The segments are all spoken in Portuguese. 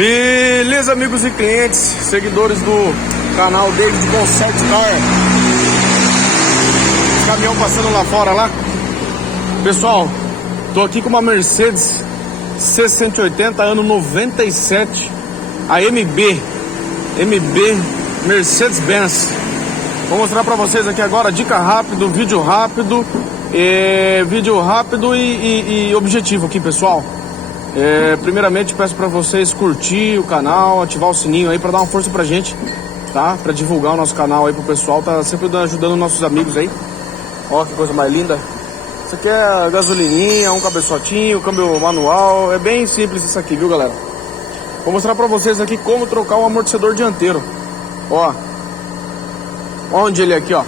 Beleza, amigos e clientes, seguidores do canal David Concept Car. Caminhão passando lá fora lá. Pessoal, tô aqui com uma Mercedes C180 ano 97, a MB Mercedes-Benz. Vou mostrar pra vocês aqui agora, dica rápido, vídeo rápido e objetivo aqui, pessoal. Primeiramente peço para vocês curtir o canal, ativar o sininho aí para dar uma força pra gente, tá? Para divulgar o nosso canal aí pro pessoal, tá sempre ajudando nossos amigos aí. Ó que coisa mais linda. Isso aqui é a gasolininha, um cabeçotinho, câmbio manual, é bem simples isso aqui, viu, galera? Vou mostrar para vocês aqui como trocar o amortecedor dianteiro. Ó, onde ele é aqui, ó.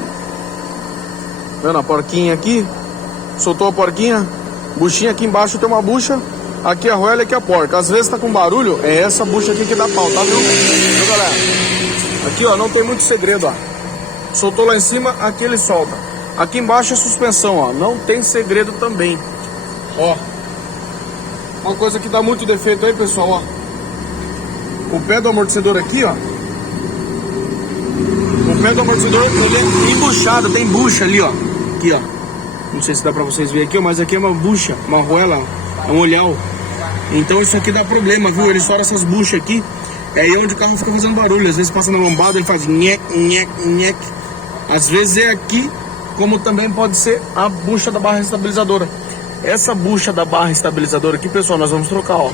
Vendo a porquinha aqui? Soltou a porquinha, buchinha aqui embaixo tem uma bucha. Aqui a arruela e aqui a porca. Às vezes tá com barulho, é essa bucha aqui que dá pau, tá vendo? Viu, galera? Aqui, ó, não tem muito segredo, ó. Soltou lá em cima, aqui ele solta. Aqui embaixo é suspensão, ó. Não tem segredo também. Ó. Uma coisa que dá muito defeito aí, pessoal, ó. O pé do amortecedor aqui, ó. O pé do amortecedor, ele é embuchado, tem bucha ali, ó. Aqui, ó. Não sei se dá pra vocês verem aqui, ó, mas aqui é uma bucha, uma arruela, ó. É um olhão. Então isso aqui dá problema, viu? Ele estoura essas buchas aqui. É aí onde o carro fica fazendo barulho. Às vezes passa na lombada, ele faz nhec, nhec, nhec. Às vezes é aqui, como também pode ser a bucha da barra estabilizadora. Essa bucha da barra estabilizadora aqui, pessoal, nós vamos trocar, ó.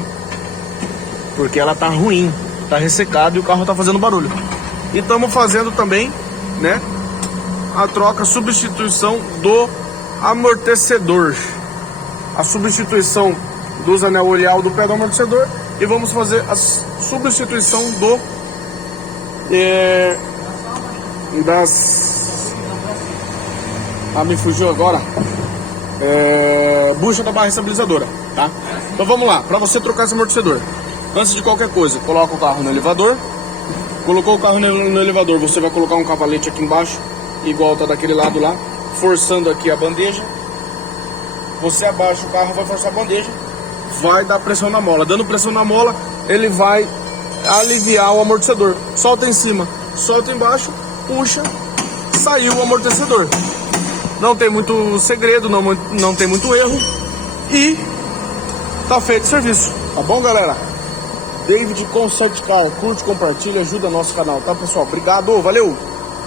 Porque ela tá ruim, tá ressecada e o carro tá fazendo barulho. E estamos fazendo também, né, a troca, substituição do amortecedor. A substituição dos anel olhal do pé do amortecedor e vamos fazer a substituição do me fugiu agora, bucha da barra estabilizadora, tá? Então vamos lá, para você trocar esse amortecedor, antes de qualquer coisa, coloca o carro no elevador. Colocou o carro no elevador, você vai colocar um cavalete aqui embaixo, igual tá daquele lado lá, forçando aqui a bandeja. Você abaixa o carro, vai forçar a bandeja, vai dar pressão na mola. Dando pressão na mola, ele vai aliviar o amortecedor. Solta em cima, solta embaixo, puxa, saiu o amortecedor. Não tem muito segredo, não tem muito erro. E tá feito o serviço. Tá bom, galera? David Concept Car, curte, compartilha, ajuda nosso canal, tá, pessoal? Obrigado, valeu!